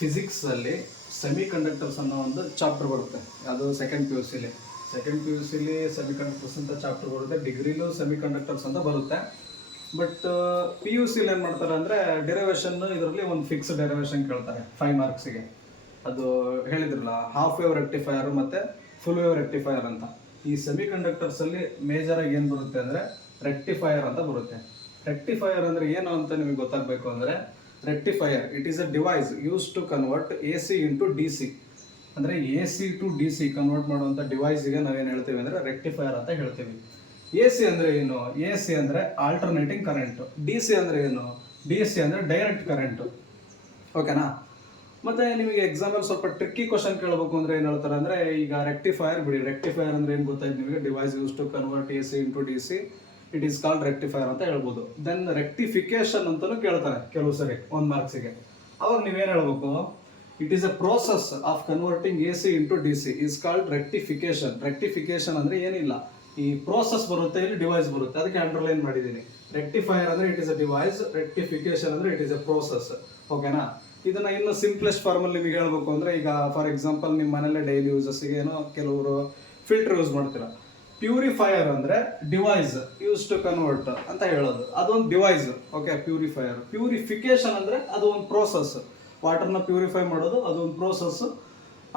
ಫಿಸಿಕ್ಸಲ್ಲಿ semi conductors ಅನ್ನೋ ಒಂದು chapter ಬರುತ್ತೆ. ಅದು ಸೆಕೆಂಡ್ ಪಿ ಯು ಸಿಲಿ ಸೆಮಿ ಕಂಡಕ್ಟರ್ಸ್ ಅಂತ ಚಾಪ್ಟರ್ ಬರುತ್ತೆ. ಡಿಗ್ರಿಲೂ ಸೆಮಿ ಕಂಡಕ್ಟರ್ಸ್ ಅಂತ ಬರುತ್ತೆ. ಬಟ್ ಪಿ ಯು ಸಿಲಿ ಏನು ಮಾಡ್ತಾರೆ ಅಂದರೆ ಡೆರಿವೇಷನ್ ಇದರಲ್ಲಿ ಒಂದು ಫಿಕ್ಸ್ ಡೆರಿವೇಷನ್ ಕೇಳ್ತಾರೆ 5 ಮಾರ್ಕ್ಸಿಗೆ. ಅದು ಹೇಳಿದ್ರಲ್ಲ, ಹಾಫ್ ವೇವ್ ರೆಕ್ಟಿಫೈಯರ್ ಮತ್ತು ಫುಲ್ ವೇವ್ ರೆಕ್ಟಿಫೈಯರ್ ಅಂತ. ಈ ಸೆಮಿ ಕಂಡಕ್ಟರ್ಸಲ್ಲಿ ಮೇಜರಾಗಿ ಏನು ಬರುತ್ತೆ ಅಂದರೆ ರೆಕ್ಟಿಫೈಯರ್ ಅಂತ ಬರುತ್ತೆ. ರೆಕ್ಟಿಫೈಯರ್ ಅಂದರೆ ಏನು ಅಂತ ನಿಮಗೆ ಗೊತ್ತಾಗಬೇಕು ಅಂದರೆ, rectifier it is a device use to convert A C into D C. ಅಂದರೆ A C to D C convert ಮಾಡುವಂಥ ಡಿವೈಸಿಗೆ ನಾವೇನು ಹೇಳ್ತೀವಿ ಅಂದರೆ ರೆಕ್ಟಿಫೈಯರ್ ಅಂತ ಹೇಳ್ತೀವಿ. ಎ ಸಿ ಅಂದರೆ ಏನು? ಎ ಸಿ ಅಂದರೆ ಆಲ್ಟರ್ನೇಟಿಂಗ್ ಕರೆಂಟು. ಡಿ ಸಿ ಅಂದರೆ ಏನು? ಡಿ ಸಿ ಅಂದರೆ ಡೈರೆಕ್ಟ್ ಕರೆಂಟು. ಓಕೆನಾ? ಮತ್ತು ನಿಮಗೆ ಎಕ್ಸಾಂಪಲ್ ಸ್ವಲ್ಪ ಟ್ರಿಕ್ಕಿ ಕ್ವಶನ್ ಕೇಳಬೇಕು ಅಂದರೆ ಏನು ಹೇಳ್ತಾರೆ ಅಂದರೆ, ಈಗ ರೆಕ್ಟಿಫೈಯರ್ ಬಿಡಿ, ರೆಕ್ಟಿಫೈಯರ್ ಅಂದರೆ ಏನು ಗೊತ್ತಾಯ್ತು ನಿಮಗೆ? Device use to convert A C into D C, it is called rectifier ಅಂತ ಹೇಳ್ಬೋದು. ದೆನ್ ರೆಕ್ಟಿಫಿಕೇಶನ್ ಅಂತಲೂ ಕೇಳ್ತಾರೆ ಕೆಲವು ಸರಿ 1 ಮಾರ್ಕ್ಸಿಗೆ. ಅವಾಗ ನೀವೇನು ಹೇಳ್ಬೇಕು? It is a process of converting A C into D C is called rectification. Rectification ಅಂದರೆ ಏನಿಲ್ಲ, ಈ ಪ್ರೋಸೆಸ್ ಬರುತ್ತೆ, ಇಲ್ಲಿ ಡಿವೈಸ್ ಬರುತ್ತೆ, ಅದಕ್ಕೆ ಅಂಡರ್ಲೈನ್ ಮಾಡಿದ್ದೀನಿ. ರೆಕ್ಟಿಫೈಯರ್ ಅಂದರೆ it is a device, rectification ಅಂದರೆ ಇಟ್ ಈಸ್ ಅ ಪ್ರೋಸೆಸ್. ಓಕೆನಾ? ಇದನ್ನ ಇನ್ನು ಸಿಂಪ್ಲೆಸ್ಟ್ ಫಾರ್ಮಲ್ಲಿ ನಿಮಗೆ ಹೇಳಬೇಕು ಅಂದರೆ, ಈಗ ಫಾರ್ ಎಕ್ಸಾಂಪಲ್ ನಿಮ್ಮ ಮನೇಲೆ ಡೈಲಿ ಯೂಸಸ್ಸಿಗೆ ಏನೋ ಕೆಲವರು ಫಿಲ್ಟರ್ ಯೂಸ್ ಮಾಡ್ತೀರಾ. ಪ್ಯೂರಿಫೈಯರ್ ಅಂದರೆ ಡಿವೈಸ್ ಯೂಸ್ ಟು ಕನ್ವರ್ಟ್ ಅಂತ ಹೇಳೋದು, ಅದೊಂದು ಡಿವೈಸ್. Okay, purifier. ಪ್ಯೂರಿಫಿಕೇಶನ್ ಅಂದರೆ ಅದು ಒಂದು ಪ್ರೋಸೆಸ್. ವಾಟರ್ನ ಪ್ಯೂರಿಫೈ ಮಾಡೋದು ಅದೊಂದು ಪ್ರೋಸೆಸ್.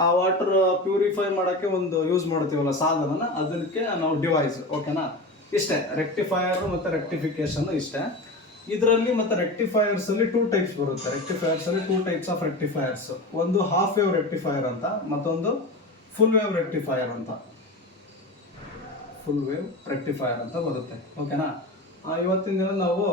ಆ ವಾಟರ್ ಪ್ಯೂರಿಫೈ ಮಾಡೋಕ್ಕೆ ಒಂದು ಯೂಸ್ ಮಾಡ್ತೀವಲ್ಲ ಸಾಧನನ, ಅದಕ್ಕೆ ನಾವು ಡಿವೈಸ್. ಓಕೆನಾ? ಇಷ್ಟೇ ರೆಕ್ಟಿಫೈಯರ್ ಮತ್ತು ರೆಕ್ಟಿಫಿಕೇಶನ್ ಇಷ್ಟೇ. ಇದರಲ್ಲಿ ಮತ್ತು ರೆಕ್ಟಿಫೈಯರ್ಸ್ ಅಲ್ಲಿ 2 ಟೈಪ್ಸ್ ಬರುತ್ತೆ. ರೆಕ್ಟಿಫೈಯರ್ಸ್ ಅಲ್ಲಿ 2 ಟೈಪ್ಸ್ ಆಫ್ ರೆಕ್ಟಿಫೈಯರ್ಸ್. ಒಂದು ಹಾಫ್ ವೇವ್ ರೆಕ್ಟಿಫೈಯರ್ ಅಂತ, ಮತ್ತೊಂದು ಫುಲ್ ವೇವ್ ರೆಕ್ಟಿಫೈಯರ್ ಅಂತ. ಫುಲ್ ವೇವ್ ರೆಕ್ಟಿಫೈಯರ್ ಅಂತ ಬರುತ್ತೆ. ಓಕೆನಾ? ಇವತ್ತಿನ ದಿನ ನಾವು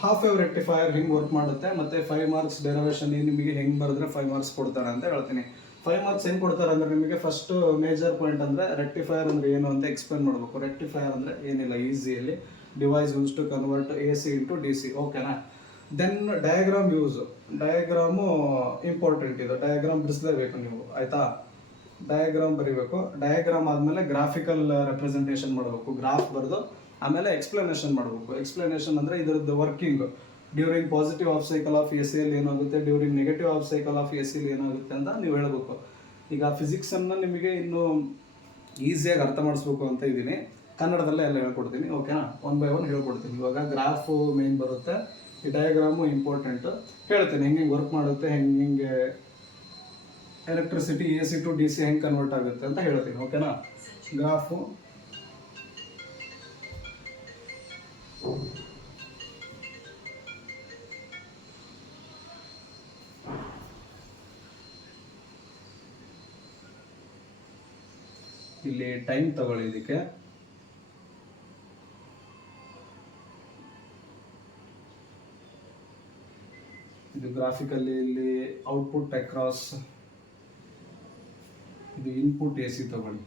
ಹಾಫ್ ವೇವ್ ರೆಕ್ಟಿಫೈಯರ್ ಹೆಂಗೆ ವರ್ಕ್ ಮಾಡುತ್ತೆ ಮತ್ತು 5 ಮಾರ್ಕ್ಸ್ ಡೆರಿವೇಷನ್ ನಿಮಗೆ ಹೆಂಗೆ ಬರೆದ್ರೆ 5 ಮಾರ್ಕ್ಸ್ ಕೊಡ್ತಾರೆ ಅಂತ ಹೇಳ್ತೀನಿ. 5 ಮಾರ್ಕ್ಸ್ ಹೆಂಗೆ ಕೊಡ್ತಾರೆ ಅಂದರೆ, ನಿಮಗೆ ಫಸ್ಟ್ ಮೇಜರ್ ಪಾಯಿಂಟ್ ಅಂದರೆ ರೆಕ್ಟಿಫೈಯರ್ ಅಂದರೆ ಏನು ಅಂತ ಎಕ್ಸ್ಪ್ಲೇನ್ ಮಾಡಬೇಕು. ರೆಕ್ಟಿಫೈಯರ್ ಅಂದರೆ ಏನಿಲ್ಲ, ಈಸಿಯಲ್ಲಿ device use to convert A C into D C. ಓಕೆನಾ? Then diagram use. Diagram important. ಇದು ಡಯಾಗ್ರಾಮ್ ಬಿಡಿಸಲೇಬೇಕು ನೀವು, ಆಯಿತಾ? ಡಯಾಗ್ರಾಮ್ ಬರೀಬೇಕು. ಡಯಾಗ್ರಾಮ್ ಆದಮೇಲೆ ಗ್ರಾಫಿಕಲ್ ರೆಪ್ರೆಸೆಂಟೇಷನ್ ಮಾಡಬೇಕು. ಗ್ರಾಫ್ ಬರೆದು ಆಮೇಲೆ ಎಕ್ಸ್ಪ್ಲನೇಷನ್ ಮಾಡಬೇಕು. ಎಕ್ಸ್ಪ್ಲನೇಷನ್ ಅಂದರೆ ಇದರದ್ದು working, during positive of cycle of A ಸಿಯಲ್ಲಿ ಏನಾಗುತ್ತೆ, during negative of cycle of A ಸಿಯಲ್ಲಿ ಏನಾಗುತ್ತೆ ಅಂತ ನೀವು ಹೇಳಬೇಕು. ಈಗ ಫಿಸಿಕ್ಸನ್ನು ನಿಮಗೆ ಇನ್ನೂ ಈಸಿಯಾಗಿ ಅರ್ಥ ಮಾಡಿಸ್ಬೇಕು ಅಂತ ಇದ್ದೀನಿ. ಕನ್ನಡದಲ್ಲೇ ಎಲ್ಲ ಹೇಳ್ಕೊಡ್ತೀನಿ. ಓಕೆನಾ? 1 by 1 ಹೇಳ್ಕೊಡ್ತೀನಿ. ಇವಾಗ ಗ್ರಾಫು ಮೇನ್ ಬರುತ್ತೆ, ಈ ಡಯಾಗ್ರಾಮು ಇಂಪಾರ್ಟೆಂಟು. ಹೇಳ್ತೀನಿ ಹೆಂಗೆ ವರ್ಕ್ ಮಾಡುತ್ತೆ, ಹೆಂಗೆ electricity A C to D C ಹೆಂಗೆ ಕನ್ವರ್ಟ್ ಆಗುತ್ತೆ ಅಂತ ಹೇಳ್ತೀನಿ. ಓಕೆನಾ? ಗ್ರಾಫು ಇಲ್ಲಿ ಟೈಮ್ ತಗೊಳ್ಳಿ. ಇದಕ್ಕೆ ಇದು ಗ್ರಾಫಿಕಲ್ಲಿ ಇಲ್ಲಿ ಔಟ್ಪುಟ್ ಅಕ್ರಾಸ್, ಇದು ಇನ್ಪುಟ್ ಎ ಸಿ ತಗೊಳ್ಳಿ.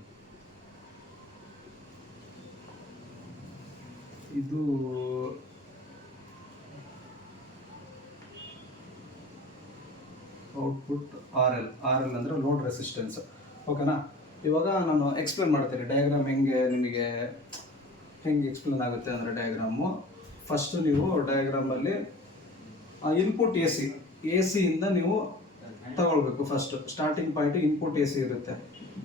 ಇದು ಔಟ್ಪುಟ್ ಆರ್ ಎಲ್. ಅಂದರೆ ಲೋಡ್ ರೆಸಿಸ್ಟೆನ್ಸ್. ಓಕೆನಾ? ಇವಾಗ ನಾನು ಎಕ್ಸ್ಪ್ಲೇನ್ ಮಾಡ್ತೀನಿ ಡಯಾಗ್ರಾಮ್ ಹೆಂಗೆ ನಿಮಗೆ ಹೆಂಗೆ ಎಕ್ಸ್ಪ್ಲೇನ್ ಆಗುತ್ತೆ ಅಂದರೆ. ಡಯಾಗ್ರಾಮು ಫಸ್ಟು ನೀವು ಡಯಾಗ್ರಾಮಲ್ಲಿ ಇನ್ಪುಟ್ ಎ ಸಿಯಿಂದ ನೀವು ತಗೊಳ್ಬೇಕು. First starting point input A C ಇರುತ್ತೆ.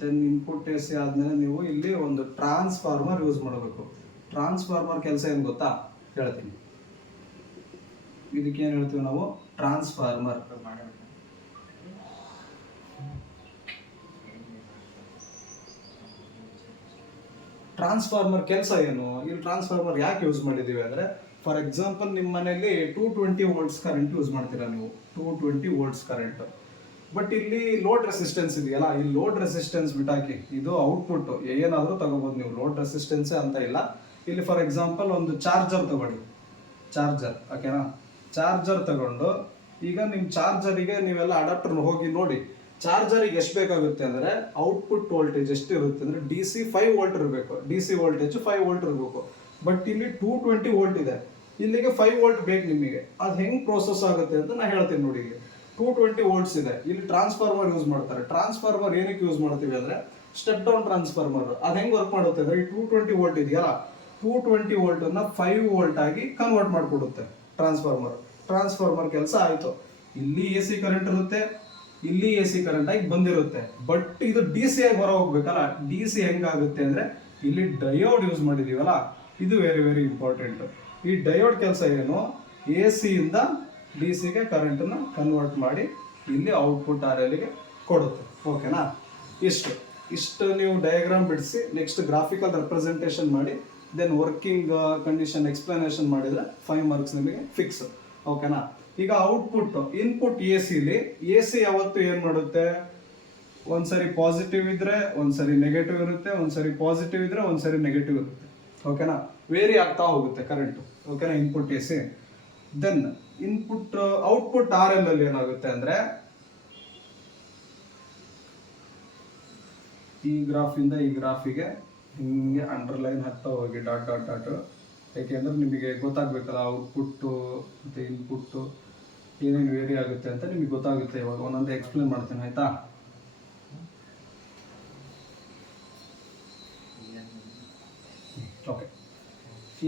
ದೆನ್ ಇನ್ಪುಟ್ ಎ ಸಿ ಆದಮೇಲೆ ನೀವು ಇಲ್ಲಿ ಒಂದು ಟ್ರಾನ್ಸ್ಫಾರ್ಮರ್ ಯೂಸ್ ಮಾಡಬೇಕು. ಟ್ರಾನ್ಸ್ಫಾರ್ಮರ್ ಕೆಲಸ ಏನು ಗೊತ್ತಾ ಹೇಳ್ತೀನಿ. ಇದಕ್ಕೆ ಏನು ಹೇಳ್ತೀವಿ ನಾವು? ಟ್ರಾನ್ಸ್ಫಾರ್ಮರ್. ಟ್ರಾನ್ಸ್ಫಾರ್ಮರ್ ಕೆಲಸ ಏನು? ಇಲ್ಲಿ ಟ್ರಾನ್ಸ್ಫಾರ್ಮರ್ ಯಾಕೆ ಯೂಸ್ ಮಾಡಿದ್ದೀವಿ ಅಂದರೆ, ಫಾರ್ ಎಕ್ಸಾಂಪಲ್ ನಿಮ್ಮ ಮನೆಯಲ್ಲಿ 220 ವೋಲ್ಟ್ಸ್ ಕರೆಂಟ್ ಯೂಸ್ ಮಾಡ್ತೀರಾ ನೀವು, 220 ವೋಲ್ಟ್ಸ್ ಕರೆಂಟ್. ಬಟ್ ಇಲ್ಲಿ ಲೋಡ್ ರೆಸಿಸ್ಟೆನ್ಸ್ ಇದೆಯಲ್ಲ, ಈ ಲೋಡ್ ರೆಸಿಸ್ಟೆನ್ಸ್ ಬಿಟ್ಟಾಕಿ ಇದು ಔಟ್ಪುಟ್ ಏನಾದರೂ ತಗೋಬೋದು ನೀವು, ಲೋಡ್ ರೆಸಿಸ್ಟೆನ್ಸೇ ಅಂತ ಇಲ್ಲ. ಇಲ್ಲಿ ಫಾರ್ ಎಕ್ಸಾಂಪಲ್ ಒಂದು ಚಾರ್ಜರ್ ತಗೊಳ್ಳಿ, ಚಾರ್ಜರ್. ಓಕೆನಾ? ಚಾರ್ಜರ್ ತಗೊಂಡು ಈಗ ನಿಮ್ಮ ಚಾರ್ಜರಿಗೆ ನೀವೆಲ್ಲ ಅಡಾಪ್ಟರ್ ಹೋಗಿ ನೋಡಿ, ಚಾರ್ಜರಿಗೆ ಎಷ್ಟು ಬೇಕಾಗುತ್ತೆ ಅಂದರೆ ಔಟ್ಪುಟ್ ವೋಲ್ಟೇಜ್ ಎಷ್ಟು ಇರುತ್ತೆ ಅಂದರೆ ಡಿ ಸಿ 5 ವೋಲ್ಟ್ ಇರಬೇಕು. ಡಿ ಸಿ ವೋಲ್ಟೇಜ್ 5 ವೋಲ್ಟ್ ಇರಬೇಕು. ಬಟ್ ಇಲ್ಲಿ 220 ವೋಲ್ಟ್ ಇದೆ, ಇಲ್ಲಿಗೆ 5 ವೋಲ್ಟ್ ಬೇಕು ನಿಮಗೆ. ಅದು ಹೆಂಗೆ ಪ್ರೋಸೆಸ್ ಆಗುತ್ತೆ ಅಂತ ನಾನು ಹೇಳ್ತೀನಿ ನೋಡಿ. ಇಲ್ಲಿ 220 ವೋಲ್ಟ್ಸ್ ಇದೆ, ಇಲ್ಲಿ ಟ್ರಾನ್ಸ್ಫಾರ್ಮರ್ ಯೂಸ್ ಮಾಡ್ತಾರೆ. ಟ್ರಾನ್ಸ್ಫಾರ್ಮರ್ ಏನಕ್ಕೆ ಯೂಸ್ ಮಾಡ್ತೀವಿ ಅಂದರೆ ಸ್ಟೆಪ್ ಡೌನ್ ಟ್ರಾನ್ಸ್ಫಾರ್ಮರ್. ಅದು ಹೆಂಗೆ ವರ್ಕ್ ಮಾಡುತ್ತೆ ಅಂದರೆ, ಈ 220 ವೋಲ್ಟ್ ಇದೆಯಲ್ಲ, 220 ವೋಲ್ಟನ್ನು 5 ವೋಲ್ಟ್ ಆಗಿ ಕನ್ವರ್ಟ್ ಮಾಡಿಕೊಡುತ್ತೆ ಟ್ರಾನ್ಸ್ಫಾರ್ಮರ್. ಟ್ರಾನ್ಸ್ಫಾರ್ಮರ್ ಕೆಲಸ ಆಯಿತು. ಇಲ್ಲಿ ಎ ಸಿ ಕರೆಂಟ್ ಇರುತ್ತೆ, ಇಲ್ಲಿ ಎ ಸಿ ಕರೆಂಟ್ ಆಗಿ ಬಂದಿರುತ್ತೆ. ಬಟ್ ಇದು ಡಿ ಸಿ ಆಗಿ ಹೊರ ಹೋಗ್ಬೇಕಲ್ಲ. ಡಿ ಸಿ ಹೆಂಗಾಗುತ್ತೆ ಅಂದ್ರೆ ಇಲ್ಲಿ ಡಯೋಡ್ ಯೂಸ್ ಮಾಡಿದೀವಲ್ಲ, ಇದು ವೆರಿ ವೆರಿ ಇಂಪಾರ್ಟೆಂಟ್. ಈ ಡಯೋಡ್ ಕೆಲಸ ಏನು, ಎ ಸಿ ಇಂದ ಡಿ ಸಿಗೆ ಕರೆಂಟನ್ನು ಕನ್ವರ್ಟ್ ಮಾಡಿ ಇಲ್ಲಿ ಔಟ್ಪುಟ್ ಆರ್ ಎಲ್ಗೆ ಕೊಡುತ್ತೆ. ಓಕೆನಾ? ಇಷ್ಟು ನೀವು ಡಯಾಗ್ರಾಮ್ ಬಿಡಿಸಿ ನೆಕ್ಸ್ಟ್ ಗ್ರಾಫಿಕಲ್ ರೆಪ್ರೆಸೆಂಟೇಷನ್ ಮಾಡಿ ದೆನ್ ವರ್ಕಿಂಗ್ ಕಂಡೀಷನ್ ಎಕ್ಸ್ಪ್ಲನೇಷನ್ ಮಾಡಿದರೆ 5 ಮಾರ್ಕ್ಸ್ ನಿಮಗೆ ಫಿಕ್ಸ್. ಓಕೆನಾ? ಈಗ ಔಟ್ಪುಟ್ ಇನ್ಪುಟ್ ಎ ಸಿಲಿ ಎ ಸಿ ಯಾವತ್ತು ಏನು ಮಾಡುತ್ತೆ, ಒಂದ್ಸರಿ ಪಾಸಿಟಿವ್ ಇದ್ರೆ ಒಂದ್ಸರಿ ನೆಗೆಟಿವ್ ಇರುತ್ತೆ, ಒಂದ್ಸರಿ ಪಾಸಿಟಿವ್ ಇದ್ರೆ ಒಂದ್ಸರಿ ನೆಗೆಟಿವ್ ಇರುತ್ತೆ. ಓಕೆನಾ? ವೇರಿ ಆಗ್ತಾ ಹೋಗುತ್ತೆ ಕರೆಂಟು. ಓಕೆನಾ? Input A C. Then input output R L ಅಲ್ಲಿ ಏನಾಗುತ್ತೆ ಅಂದ್ರೆ ಈ ಗ್ರಾಫಿಂದ ಈ ಗ್ರಾಫಿಗೆ ಹಿಂಗೆ ಅಂಡರ್ಲೈನ್ ಹಾಕ್ತಾ ಹೋಗಿ ಡಾಟ್ ಡಾಟ್ ಡಾಟ್. ಯಾಕೆಂದ್ರೆ ನಿಮಗೆ ಗೊತ್ತಾಗಬೇಕಲ್ಲ ಔಟ್ಪುಟ್ಟು ಮತ್ತು ಇನ್ಪುಟ್ಟು ಏನೇನು ವೇರಿ ಆಗುತ್ತೆ ಅಂತ ನಿಮಗೆ ಗೊತ್ತಾಗುತ್ತೆ. ಇವಾಗ ಒಂದೊಂದು ಎಕ್ಸ್ಪ್ಲೇನ್ ಮಾಡ್ತೀನಿ, ಆಯ್ತಾ? ಓಕೆ.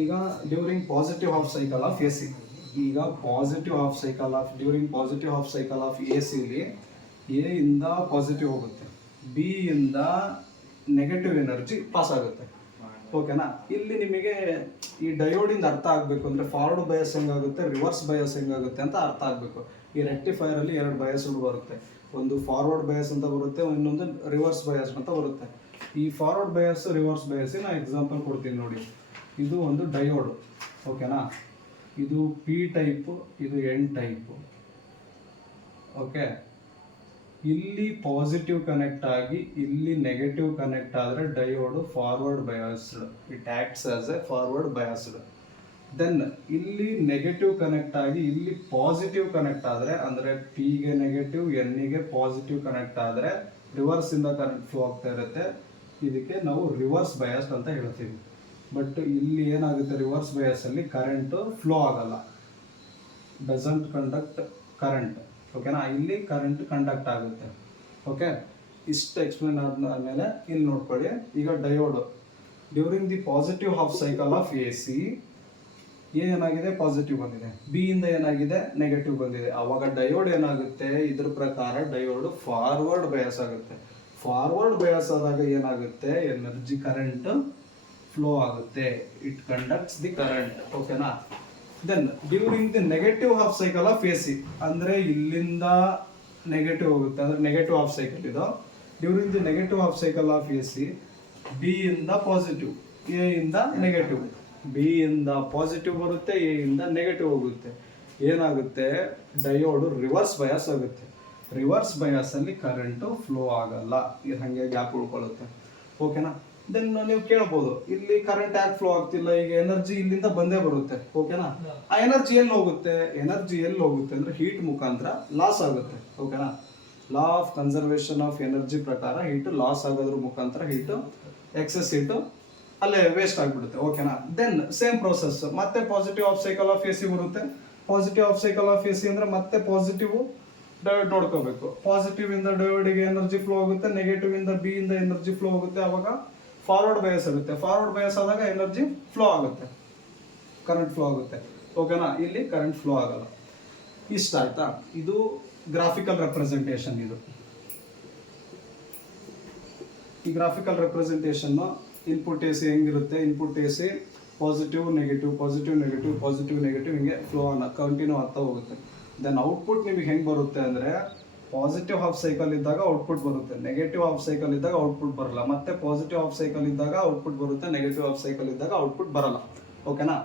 ಈಗ during positive half cycle of A C, ಈಗ during positive half cycle of A ಸಿಲಿ ಎ ಇಂದ ಪಾಸಿಟಿವ್ ಹೋಗುತ್ತೆ, ಬಿ ಇಂದ ನೆಗೆಟಿವ್ ಎನರ್ಜಿ ಪಾಸ್ ಆಗುತ್ತೆ. ಓಕೆನಾ? ಇಲ್ಲಿ ನಿಮಗೆ ಈ ಡಯೋಡಿಂದ ಅರ್ಥ ಆಗಬೇಕು ಅಂದರೆ ಫಾರ್ವರ್ಡ್ ಬಯಸ್ ಹೆಂಗಾಗುತ್ತೆ, ರಿವರ್ಸ್ ಬಯಸ್ ಹೆಂಗಾಗುತ್ತೆ ಅಂತ ಅರ್ಥ ಆಗಬೇಕು. ಈ ರೆಕ್ಟಿಫೈರಲ್ಲಿ 2 ಬಯಸ್ಗಳು ಬರುತ್ತೆ, ಒಂದು ಫಾರ್ವರ್ಡ್ ಬಯಸ್ ಅಂತ ಬರುತ್ತೆ, ಇನ್ನೊಂದು ರಿವರ್ಸ್ ಬಯಸ್ ಅಂತ ಬರುತ್ತೆ. ಈ ಫಾರ್ವರ್ಡ್ ಬಯಸ್ ರಿವರ್ಸ್ ಬಯಸ್ ನಾನು ಎಕ್ಸಾಂಪಲ್ ಕೊಡ್ತೀನಿ ನೋಡಿ. ಇದು ಒಂದು ಡಯೋಡ್. ಓಕೆನಾ? ಇದು ಪಿ ಟೈಪು, ಇದು ಎನ್ ಟೈಪು. ಓಕೆ, ಇಲ್ಲಿ ಪಾಸಿಟಿವ್ ಕನೆಕ್ಟ್ ಆಗಿ ಇಲ್ಲಿ ನೆಗೆಟಿವ್ ಕನೆಕ್ಟ್ ಆದರೆ diode forward biased, it acts as a forward biased. Then ಇಲ್ಲಿ ನೆಗೆಟಿವ್ ಕನೆಕ್ಟ್ ಆಗಿ ಇಲ್ಲಿ ಪಾಸಿಟಿವ್ ಕನೆಕ್ಟ್ ಆದರೆ, ಅಂದರೆ ಪಿಗೆ ನೆಗೆಟಿವ್ ಎನ್ನಿಗೆ ಪಾಸಿಟಿವ್ ಕನೆಕ್ಟ್ ಆದರೆ ರಿವರ್ಸ್ ಇಂದ ಕರೆಂಟ್ ಫ್ಲೋ ಆಗ್ತಾ ಇರುತ್ತೆ. ಇದಕ್ಕೆ ನಾವು ರಿವರ್ಸ್ ಬಯಾಸ್ಡ್ ಅಂತ ಹೇಳ್ತೀವಿ. ಬಟ್ ಇಲ್ಲಿ ಏನಾಗುತ್ತೆ, ರಿವರ್ಸ್ ಬಯಾಸಲ್ಲಿ ಕರೆಂಟು ಫ್ಲೋ ಆಗಲ್ಲ, ಡಸಂಟ್ ಕಂಡಕ್ಟ್ ಕರೆಂಟ್. ಓಕೆನಾ? ಇಲ್ಲಿ ಕರೆಂಟ್ ಕಂಡಕ್ಟ್ ಆಗುತ್ತೆ. ಓಕೆ, ಇಷ್ಟು ಎಕ್ಸ್ಪ್ಲೇನ್ ಆದಮೇಲೆ ಇಲ್ಲಿ ನೋಡ್ಕೊಳ್ಳಿ. ಈಗ diode during the positive half cycle of A C, ಏನಾಗಿದೆ, ಪಾಸಿಟಿವ್ ಬಂದಿದೆ, ಬಿ ಇಂದ ಏನಾಗಿದೆ, ನೆಗೆಟಿವ್ ಬಂದಿದೆ. ಅವಾಗ ಡಯೋಡ್ ಏನಾಗುತ್ತೆ, ಇದ್ರ ಪ್ರಕಾರ ಡಯೋಡ್ ಫಾರ್ವರ್ಡ್ ಬಯಾಸ್ ಆಗುತ್ತೆ. ಫಾರ್ವರ್ಡ್ ಬಯಾಸ್ ಆದಾಗ ಏನಾಗುತ್ತೆ, ಎನರ್ಜಿ ಕರೆಂಟ್ ಫ್ಲೋ ಆಗುತ್ತೆ, ಇಟ್ ಕಂಡಕ್ಟ್ಸ್ ದಿ ಕರೆಂಟ್. ಓಕೆನಾ? Then during the negative half cycle of A C, ಅಂದರೆ ಇಲ್ಲಿಂದ ನೆಗೆಟಿವ್ ಹೋಗುತ್ತೆ, ಅಂದರೆ ನೆಗೆಟಿವ್ ಹಾಫ್ ಸೈಕಲ್ ಇದು. During the negative half cycle of A C, B ಇಂದ ಪಾಸಿಟಿವ್, ಎ ಇಂದ negative, B ಇಂದ ಪಾಸಿಟಿವ್ ಬರುತ್ತೆ, ಎ ಇಂದ ನೆಗೆಟಿವ್ ಹೋಗುತ್ತೆ. ಏನಾಗುತ್ತೆ, ಡಯೋಡು ರಿವರ್ಸ್ ಬಯಾಸ್ ಆಗುತ್ತೆ. ರಿವರ್ಸ್ ಬಯಾಸಲ್ಲಿ ಕರೆಂಟು ಫ್ಲೋ ಆಗಲ್ಲ, ಇದು ಹಾಗೆ ಗ್ಯಾಪ್ ಉಳ್ಕೊಳ್ಳುತ್ತೆ. ಓಕೆನಾ? ದೆನ್ ನೀವು ಕೇಳ್ಬೋದು, ಇಲ್ಲಿ ಕರೆಂಟ್ ಯಾಕೆ ಫ್ಲೋ ಆಗ್ತಿಲ್ಲ, ಈಗ ಎನರ್ಜಿ ಇಲ್ಲಿಂದ ಬಂದೇ ಬರುತ್ತೆ. ಓಕೆನಾ? ಆ ಎನರ್ಜಿ ಎಲ್ಲಿ ಹೋಗುತ್ತೆ ಅಂದ್ರೆ ಹೀಟ್ ಮುಖಾಂತರ ಲಾಸ್ ಆಗುತ್ತೆ. ಓಕೆನಾ? Law of conservation of energy ಪ್ರಕಾರ ಹೀಟ್ ಲಾಸ್ ಆಗೋದ್ರ ಮುಖಾಂತರ ಹೀಟು ಎಕ್ಸೆಸ್ ಹೀಟು ಅಲ್ಲೇ ವೇಸ್ಟ್ ಆಗಿಬಿಡುತ್ತೆ. ಓಕೆನಾ? ದೆನ್ ಸೇಮ್ ಪ್ರೋಸೆಸ್ ಮತ್ತೆ positive of cycle of A C ಬರುತ್ತೆ. Positive of cycle of A C ಅಂದ್ರೆ ಮತ್ತೆ ಪಾಸಿಟಿವ್ ಡಯೋಡ್ ನೋಡ್ಕೋಬೇಕು. ಪಾಸಿಟಿವ್ ಇಂದ ಡಯೋಡಿಗೆ ಎನರ್ಜಿ ಫ್ಲೋ ಆಗುತ್ತೆ, ನೆಗೆಟಿವ್ ಇಂದ ಬಿ ಇಂದ ಎನರ್ಜಿ ಫ್ಲೋ ಆಗುತ್ತೆ. ಅವಾಗ ಫಾರ್ವರ್ಡ್ ಬಯಾಸ್ ಆಗುತ್ತೆ. ಫಾರ್ವರ್ಡ್ ಬಯಾಸ್ ಆದಾಗ ಎನರ್ಜಿ ಫ್ಲೋ ಆಗುತ್ತೆ, ಕರೆಂಟ್ ಫ್ಲೋ ಆಗುತ್ತೆ. ಓಕೆನಾ? ಇಲ್ಲಿ ಕರೆಂಟ್ ಫ್ಲೋ ಆಗಲ್ಲ. ಇಷ್ಟ ಆಯ್ತಾ? ಇದು ಗ್ರಾಫಿಕಲ್ ರೆಪ್ರೆಸೆಂಟೇಷನ್. ಇದು ಈ graphical representation input A C ಹೆಂಗಿರುತ್ತೆ, input A C positive negative positive negative positive negative ಹಿಂಗೆ ಫ್ಲೋ ಕಂಟಿನ್ಯೂ ಆಗ್ತಾ ಹೋಗುತ್ತೆ. ದೆನ್ ಔಟ್ಪುಟ್ ನಿಮಗೆ ಹೆಂಗೆ ಬರುತ್ತೆ ಅಂದರೆ, ಪಾಸಿಟಿವ್ ಹಾಫ್ ಸೈಕಲ್ ಇದ್ದಾಗ ಔಟ್ಪುಟ್ ಬರುತ್ತೆ, ನೆಗೆಟಿವ್ ಹಾಫ್ ಸೈಕಲ್ ಇದ್ದಾಗ ಔಟ್ಪುಟ್ ಬರಲ್ಲ, ಮತ್ತೆ ಪಾಸಿಟಿವ್ ಹಾಫ್ ಸೈಕಲ್ ಇದ್ದಾಗ ಔಟ್ಪುಟ್ ಬರುತ್ತೆ, ನೆಗೆಟಿವ್ ಹಾಫ್ ಸೈಕಲ್ ಇದ್ದಾಗ ಔಟ್ಪುಟ್ ಬರಲ್ಲ. ಓಕೆನಾ?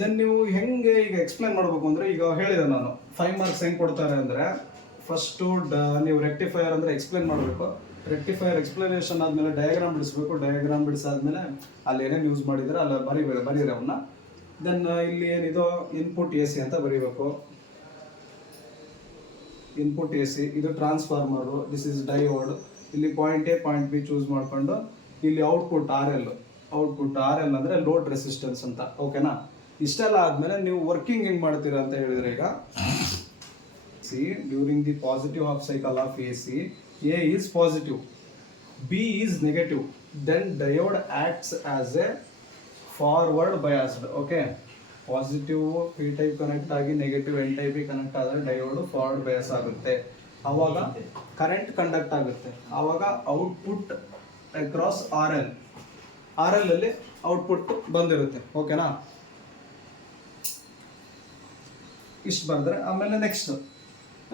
ದೆನ್ ನೀವು ಹೆಂಗೆ ಈಗ ಎಕ್ಸ್ಪ್ಲೇನ್ ಮಾಡಬೇಕು ಅಂದರೆ, ಈಗ ಹೇಳಿದೆ ನಾನು 5 ಮಾರ್ಕ್ಸ್ ಹೆಂಗೆ ಕೊಡ್ತಾರೆ ಅಂದರೆ, ಫಸ್ಟು ನೀವು ರೆಕ್ಟಿಫೈಯರ್ ಅಂದರೆ ಎಕ್ಸ್ಪ್ಲೇನ್ ಮಾಡಬೇಕು. ರೆಕ್ಟಿಫೈಯರ್ ಎಕ್ಸ್ಪ್ಲನೇಷನ್ ಆದಮೇಲೆ ಡಯಾಗ್ರಾಮ್ ಬಿಡಿಸ್ಬೇಕು. ಡಯಾಗ್ರಾಮ್ ಬಿಡಿಸಾದ್ಮೇಲೆ ಅಲ್ಲಿ ಏನೇನು ಯೂಸ್ ಮಾಡಿದರೆ ಅಲ್ಲಿ ಬರೀರಿ ಅವನ್ನ. ದೆನ್ ಇಲ್ಲಿ ಏನಿದೋ ಇನ್ಪುಟ್ ಎ ಸಿ ಅಂತ ಬರೀಬೇಕು. ಇನ್ಪುಟ್ ಎ ಸಿ, ಇದು ಟ್ರಾನ್ಸ್ಫಾರ್ಮರು, ದಿಸ್ ಇಸ್ ಡಯೋಡ್. ಇಲ್ಲಿ point A point B choose ಮಾಡಿಕೊಂಡು ಇಲ್ಲಿ ಔಟ್ಪುಟ್ ಆರ್ ಎಲ್ ಅಂದರೆ ಲೋಡ್ ರೆಸಿಸ್ಟೆನ್ಸ್ ಅಂತ. ಓಕೆನಾ? ಇಷ್ಟೆಲ್ಲ ಆದಮೇಲೆ ನೀವು ವರ್ಕಿಂಗ್ ಹೆಂಗೆ ಮಾಡ್ತೀರಾ ಅಂತ ಹೇಳಿದ್ರೆ, ಈಗ C during the positive half cycle of A C, A is positive, B is negative, then diode acts as a forward biased. Okay, positive P type connect ಆಗಿ ನೆಗೆಟಿವ್ ಎನ್ ಟೈಪಿಗೆ ಕನೆಕ್ಟ್ ಆದರೆ diode forward bias ಆಗುತ್ತೆ. ಆವಾಗ current conduct ಆಗುತ್ತೆ. ಆವಾಗ output across R L ಅಲ್ಲಿ output ಬಂದಿರುತ್ತೆ. ಓಕೆನಾ, ಇಷ್ಟು ಬರೆದ್ರೆ ಆಮೇಲೆ ನೆಕ್ಸ್ಟ್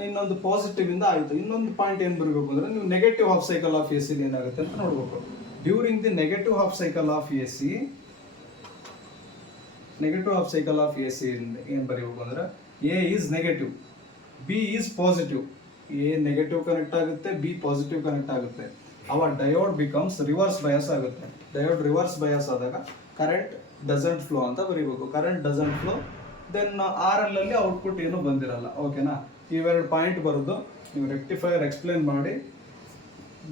ಇನ್ನೊಂದು ಪಾಸಿಟಿವ್ ಇಂದ ಆಯಿತು. ಇನ್ನೊಂದು ಪಾಯಿಂಟ್ ಏನು ಬರಬೇಕು ಅಂದರೆ ನೀವು negative half cycle of A C ಏನಾಗುತ್ತೆ ಅಂತ ನೋಡಬೇಕು. During the negative half cycle of A C ಏನು ಬರೀಬೇಕು ಅಂದರೆ A is negative, B is positive. A negative connect ಆಗುತ್ತೆ, ಬಿ ಪಾಸಿಟಿವ್ ಕನೆಕ್ಟ್ ಆಗುತ್ತೆ. ಅವ ಡಯೋಡ್ ಬಿಕಮ್ಸ್ ರಿವರ್ಸ್ ಬಯಾಸ್ ಆಗುತ್ತೆ. ಡಯೋಡ್ ರಿವರ್ಸ್ ಬಯಾಸ್ ಆದಾಗ ಕರೆಂಟ್ ಡಸಂಟ್ ಫ್ಲೋ ಅಂತ ಬರೀಬೇಕು. Current doesn't flow, then R L ಅಲ್ಲಿ ಔಟ್ಪುಟ್ ಏನು ಬಂದಿರಲ್ಲ. ಓಕೆನಾ, ಇವೆರಡು ಪಾಯಿಂಟ್ ಬರೋದು ನೀವು ರೆಕ್ಟಿಫೈಯರ್ ಎಕ್ಸ್ಪ್ಲೇನ್ ಮಾಡಿ,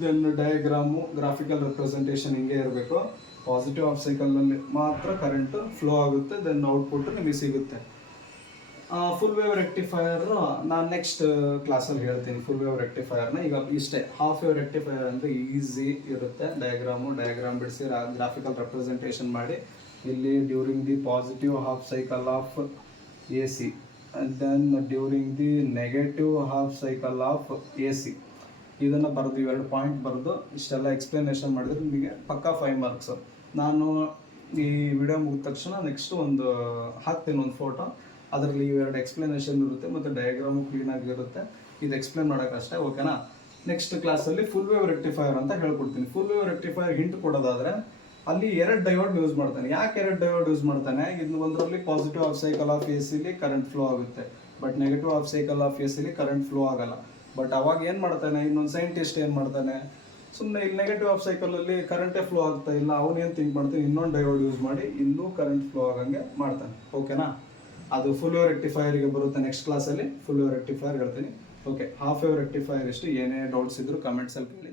ದೆನ್ ಡಯಾಗ್ರಾಮು ಗ್ರಾಫಿಕಲ್ ರೆಪ್ರೆಸೆಂಟೇಷನ್ ಹಿಂಗೆ ಇರಬೇಕು. ಪಾಸಿಟಿವ್ ಹಾಫ್ ಸೈಕಲಲ್ಲಿ ಮಾತ್ರ ಕರೆಂಟು ಫ್ಲೋ ಆಗುತ್ತೆ, ದೆನ್ ಔಟ್ಪುಟ್ ನಿಮಗೆ ಸಿಗುತ್ತೆ. ಫುಲ್ ವೇವ್ ರೆಕ್ಟಿಫೈಯರ್ ನಾನು ನೆಕ್ಸ್ಟ್ ಕ್ಲಾಸಲ್ಲಿ ಹೇಳ್ತೀನಿ. ಫುಲ್ ವೇವ್ ರೆಕ್ಟಿಫೈಯರ್ನ ಈಗ ಇಷ್ಟೇ. ಹಾಫ್ ವೇವ್ ರೆಕ್ಟಿಫೈಯರ್ ಅಂದರೆ ಈಸಿ ಇರುತ್ತೆ. ಡಯಾಗ್ರಾಮ್ ಬಿಡಿಸಿ ಗ್ರಾಫಿಕಲ್ ರೆಪ್ರೆಸೆಂಟೇಷನ್ ಮಾಡಿ, ಇಲ್ಲಿ during the positive half cycle of A C and then during the negative half cycle of AC ಇದನ್ನು ಬರೆದು ಇವೆರಡು ಪಾಯಿಂಟ್ ಬರೆದು ಇಷ್ಟೆಲ್ಲ ಎಕ್ಸ್ಪ್ಲನೇಷನ್ ಮಾಡಿದ್ರೆ ನಿಮಗೆ ಪಕ್ಕಾ 5 ಮಾರ್ಕ್ಸ್. ನಾನು ಈ ವಿಡಿಯೋ ಮುಗಿದ ತಕ್ಷಣ ನೆಕ್ಸ್ಟ್ ಒಂದು ಹಾಕ್ತೀನಿ ಒಂದು ಫೋಟೋ, ಅದರಲ್ಲಿ ಇವೆರಡು ಎಕ್ಸ್ಪ್ಲನೇಷನ್ ಇರುತ್ತೆ ಮತ್ತು ಡಯಾಗ್ರಾಮು ಕ್ಲೀನಾಗಿರುತ್ತೆ. ಇದು ಎಕ್ಸ್ಪ್ಲೇನ್ ಮಾಡೋಕ್ಕಷ್ಟೇ. ಓಕೆನಾ, ನೆಕ್ಸ್ಟ್ ಕ್ಲಾಸಲ್ಲಿ ಫುಲ್ ವೇವ್ ರೆಕ್ಟಿಫೈಯರ್ ಅಂತ ಹೇಳ್ಕೊಡ್ತೀನಿ. ಫುಲ್ ವೇವ್ ರೆಕ್ಟಿಫೈಯರ್ ಹಿಂಟ್ ಕೊಡೋದಾದರೆ ಅಲ್ಲಿ 2 ಡಯೋಡ್ ಯೂಸ್ ಮಾಡ್ತಾನೆ. ಯಾಕೆ 2 ಡಯೋಡ್ ಯೂಸ್ ಮಾಡ್ತಾನೆ? ಇದು ಒಂದರಲ್ಲಿ positive half cycle of A ಸಿಲಿ ಕರೆಂಟ್ ಫ್ಲೋ ಆಗುತ್ತೆ, but negative half cycle of A ಸಿಲಿ ಕರೆಂಟ್ ಫ್ಲೋ ಆಗಲ್ಲ. ಬಟ್ ಅವಾಗ ಏನು ಮಾಡ್ತಾನೆ, ಇನ್ನೊಂದು ಸೈಂಟಿಸ್ಟ್ ಏನು ಮಾಡ್ತಾನೆ, ಸುಮ್ಮನೆ ಇಲ್ಲಿ ನೆಗೆಟಿವ್ ಹಾಫ್ ಸೈಕಲಲ್ಲಿ ಕರೆಂಟೇ ಫ್ಲೋ ಆಗ್ತಾ ಇಲ್ಲ, ಅವನೇನು ಥಿಂಕ್ ಮಾಡ್ತಾನೆ, ಇನ್ನೊಂದು ಡಯೋಡ್ ಯೂಸ್ ಮಾಡಿ ಇಲ್ಲೂ ಕರೆಂಟ್ ಫ್ಲೋ ಆಗಂಗೆ ಮಾಡ್ತಾನೆ. ಓಕೆನಾ, ಅದು ಫುಲ್ ವೇವ್ ರೆಕ್ಟಿಫೈಯರ್ಗೆ ಬರುತ್ತೆ. ನೆಕ್ಸ್ಟ್ ಕ್ಲಾಸಲ್ಲಿ ಫುಲ್ ವೇವ್ ರೆಕ್ಟಿಫೈಯರ್ ಹೇಳ್ತೀನಿ. ಓಕೆ, ಹಾಫ್ ವೇವ್ ರೆಕ್ಟಿಫೈಯರ್ ಎಷ್ಟು ಏನೇ ಡೌಟ್ಸ್ ಇದ್ದರೂ ಕಮೆಂಟ್ಸಲ್ಲಿ ಕೇಳಿ.